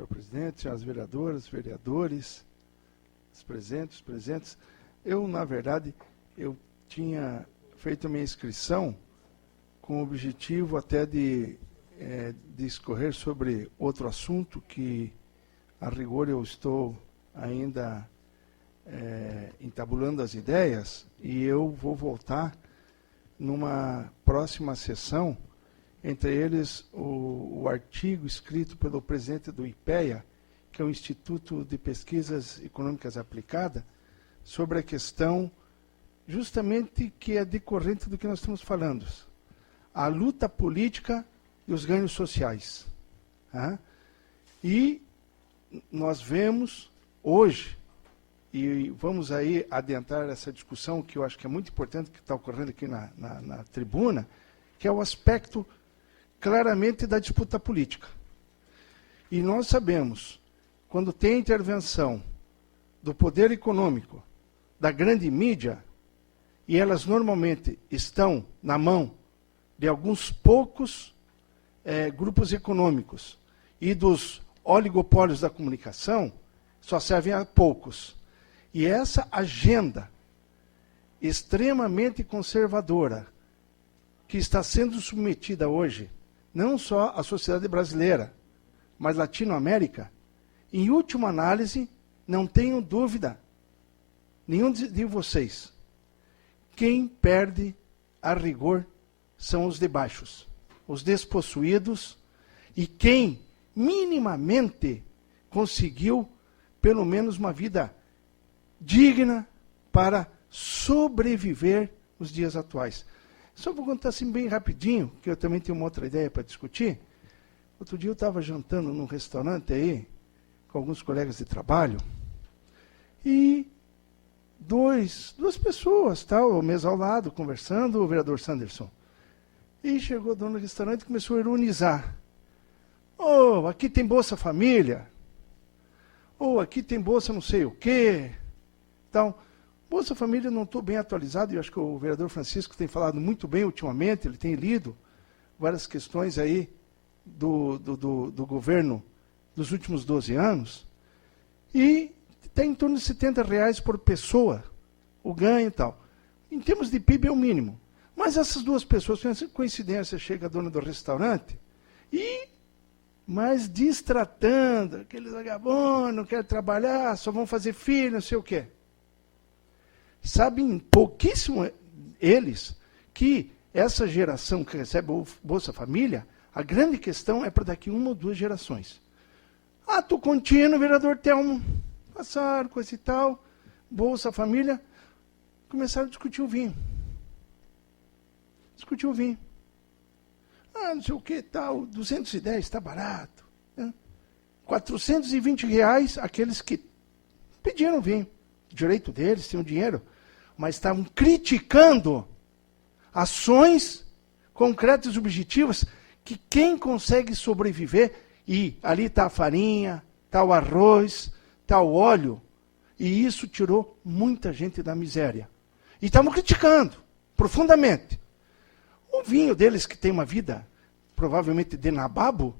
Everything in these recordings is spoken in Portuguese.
senhor presidente, senhoras vereadoras, vereadores, os presentes. Eu, na verdade, eu tinha feito a minha inscrição com o objetivo até de discorrer sobre outro assunto que, a rigor, eu estou ainda entabulando as ideias, e eu vou voltar numa próxima sessão, entre eles o artigo escrito pelo presidente do IPEA, que é o Instituto de Pesquisas Econômicas Aplicadas, sobre a questão justamente que é decorrente do que nós estamos falando, a luta política e os ganhos sociais. Tá? E nós vemos hoje, e vamos aí adentrar essa discussão, que eu acho que é muito importante, que está ocorrendo aqui na tribuna, que é o aspecto claramente da disputa política. E nós sabemos, quando tem intervenção do poder econômico, da grande mídia, e elas normalmente estão na mão de alguns poucos grupos econômicos e dos oligopólios da comunicação, só servem a poucos. E essa agenda extremamente conservadora, que está sendo submetida hoje, não só à sociedade brasileira, mas Latinoamérica, em última análise, não tenho dúvida, nenhum de vocês, quem perde a rigor são os de baixos, os despossuídos, e quem minimamente conseguiu pelo menos uma vida digna para sobreviver nos dias atuais. Só vou contar assim bem rapidinho, que eu também tenho uma outra ideia para discutir. Outro dia eu estava jantando num restaurante aí, com alguns colegas de trabalho, e duas pessoas, tal, mesa ao lado, conversando, o vereador Sanderson. E chegou o dono do restaurante e começou a ironizar. Oh, aqui tem Bolsa Família. Ou aqui tem Bolsa não sei o quê. Então, Bolsa Família não estou bem atualizado, e acho que o vereador Francisco tem falado muito bem ultimamente, ele tem lido várias questões aí do governo dos últimos 12 anos, e está em torno de R$70 por pessoa, o ganho e tal. Em termos de PIB é o mínimo. Mas essas duas pessoas, coincidência, chega a dona do restaurante, e mas distratando, aqueles vagabundos, não querem trabalhar, só vão fazer filho, não sei o quê. Sabem pouquíssimo eles que essa geração que recebe o Bolsa Família, a grande questão é para daqui 1 ou 2 gerações. Ato contínuo, vereador Telmo, passaram, coisa e tal, Bolsa Família, começaram a discutir o vinho. Discutir o vinho. Ah, não sei o que, tal, 210, está barato. Né? R$420, aqueles que pediram vinho. Direito deles, tinham dinheiro, mas estavam criticando ações concretas e objetivas que quem consegue sobreviver, e ali está a farinha, está o arroz, está o óleo, e isso tirou muita gente da miséria. E estavam criticando profundamente. O vinho deles, que tem uma vida provavelmente de nababo,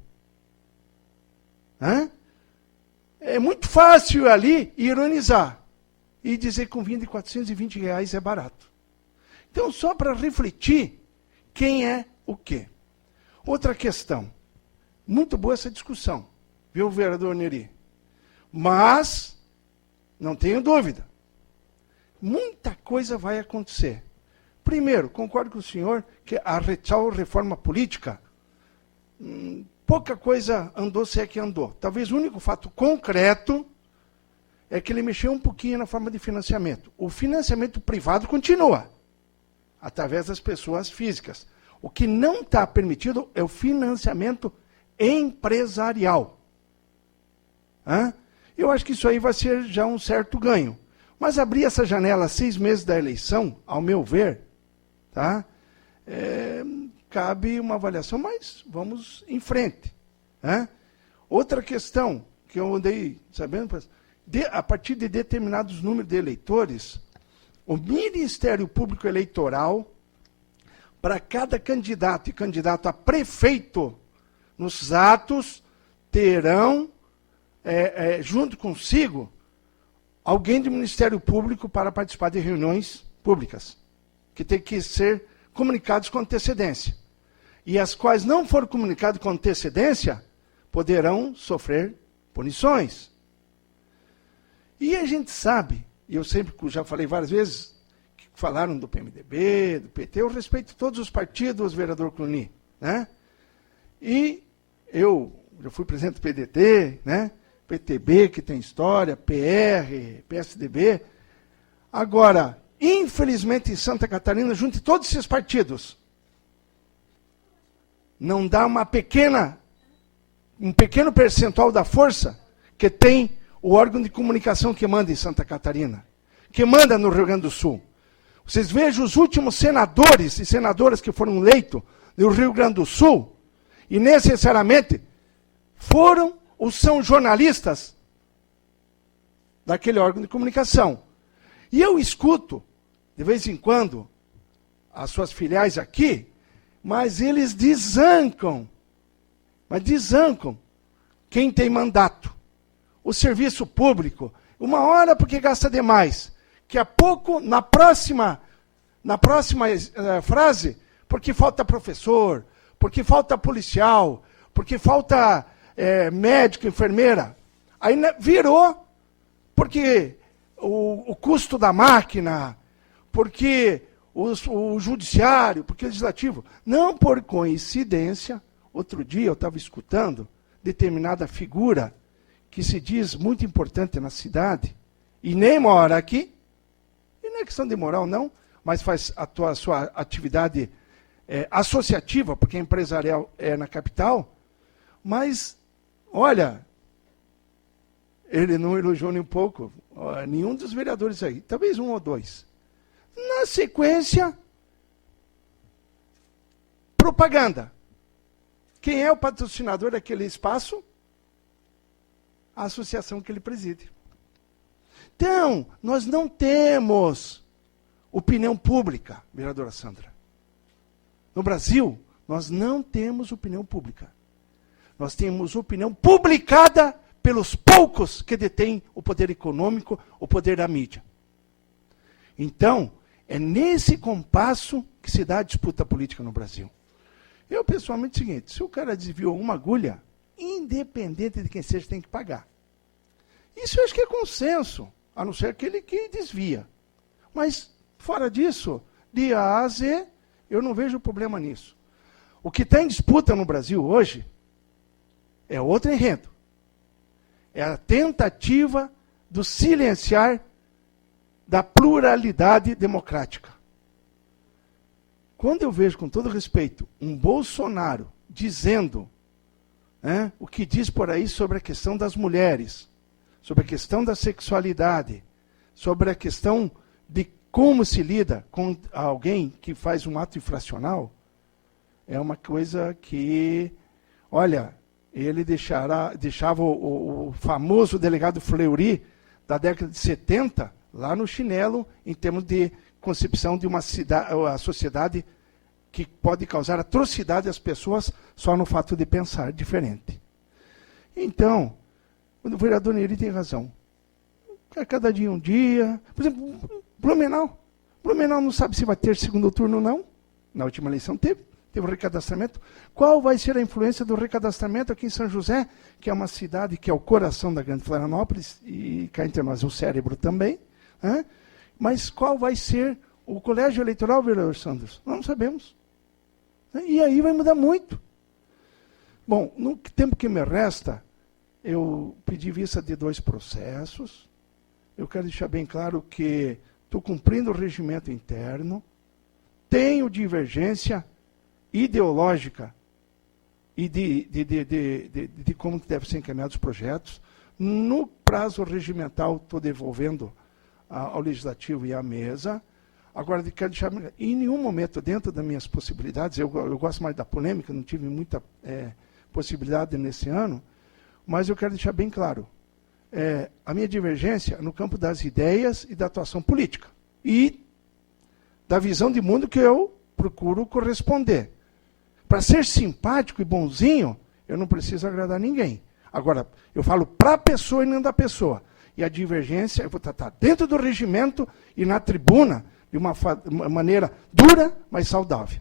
é muito fácil ali ironizar e dizer que um vinho de R$420 é barato. Então, só para refletir quem é o quê. Outra questão. Muito boa essa discussão, viu, vereador Neri? Mas, não tenho dúvida, muita coisa vai acontecer. Primeiro, concordo com o senhor que a tal reforma política, pouca coisa andou, se é que andou. Talvez o único fato concreto é que ele mexeu um pouquinho na forma de financiamento. O financiamento privado continua, através das pessoas físicas. O que não está permitido é o financiamento empresarial. Eu acho que isso aí vai ser já um certo ganho. Mas abrir essa janela 6 meses da eleição, ao meu ver, tá? Cabe uma avaliação, mas vamos em frente. Outra questão que eu andei sabendo, a partir de determinados números de eleitores, o Ministério Público Eleitoral, para cada candidato e candidato a prefeito, nos atos terão junto consigo, alguém do Ministério Público para participar de reuniões públicas, que tem que ser comunicados com antecedência. E as quais não forem comunicados com antecedência, poderão sofrer punições. E a gente sabe, e eu sempre já falei várias vezes, que falaram do PMDB, do PT, eu respeito todos os partidos, vereador Cluny, né? E eu fui presidente do PDT, né? PTB, que tem história, PR, PSDB. Agora, infelizmente, em Santa Catarina, junto todos esses partidos, não dá um pequeno percentual da força que tem o órgão de comunicação que manda em Santa Catarina, que manda no Rio Grande do Sul. Vocês vejam os últimos senadores e senadoras que foram eleitos no Rio Grande do Sul, e necessariamente foram ou são jornalistas daquele órgão de comunicação. E eu escuto, de vez em quando, as suas filiais aqui, mas eles desancam. Mas desancam quem tem mandato. O serviço público, uma hora porque gasta demais. Daqui a pouco, na próxima frase, porque falta professor, porque falta policial, porque falta médico, enfermeira. Aí virou porque o custo da máquina, porque o judiciário, porque o legislativo. Não por coincidência, outro dia eu estava escutando determinada figura que se diz muito importante na cidade, e nem mora aqui, e não é questão de moral não, mas faz a sua atividade associativa, porque empresarial é na capital, mas, olha, ele não elogiou nem um pouco, nenhum dos vereadores aí, talvez um ou dois. Na sequência, propaganda. Quem é o patrocinador daquele espaço? A associação que ele preside. Então, nós não temos opinião pública, vereadora Sandra. No Brasil, nós não temos opinião pública. Nós temos opinião publicada pelos poucos que detêm o poder econômico, o poder da mídia. Então, é nesse compasso que se dá a disputa política no Brasil. Eu, pessoalmente, é o seguinte, se o cara desviou uma agulha, independente de quem seja, tem que pagar. Isso eu acho que é consenso, a não ser aquele que desvia. Mas, fora disso, de A a Z, eu não vejo problema nisso. O que está em disputa no Brasil hoje é outro enredo. É a tentativa do silenciar da pluralidade democrática. Quando eu vejo, com todo respeito, um Bolsonaro dizendo o que diz por aí sobre a questão das mulheres, sobre a questão da sexualidade, sobre a questão de como se lida com alguém que faz um ato infracional, é uma coisa que, olha, ele deixava o famoso delegado Fleury, da década de 70, lá no chinelo, em termos de concepção de uma sociedade que pode causar atrocidade às pessoas só no fato de pensar diferente. Então, o vereador Neri tem razão. A cada dia um dia. Por exemplo, Blumenau. Blumenau não sabe se vai ter segundo turno ou não. Na última eleição teve o recadastramento. Qual vai ser a influência do recadastramento aqui em São José, que é uma cidade que é o coração da Grande Florianópolis, e cá entre nós o cérebro também. Mas qual vai ser o colégio eleitoral, vereador Sanders? Nós não sabemos. E aí vai mudar muito. Bom, no tempo que me resta, eu pedi vista de 2 processos. Eu quero deixar bem claro que estou cumprindo o regimento interno, tenho divergência ideológica e de como devem ser encaminhados os projetos. No prazo regimental, estou devolvendo ao Legislativo e à mesa. Agora, quero deixar, em nenhum momento, dentro das minhas possibilidades, eu gosto mais da polêmica, não tive muita possibilidade nesse ano, mas eu quero deixar bem claro, a minha divergência no campo das ideias e da atuação política, e da visão de mundo que eu procuro corresponder. Para ser simpático e bonzinho, eu não preciso agradar ninguém. Agora, eu falo para a pessoa e não da pessoa. E a divergência, eu vou tratar dentro do regimento e na tribuna, de uma maneira dura, mas saudável.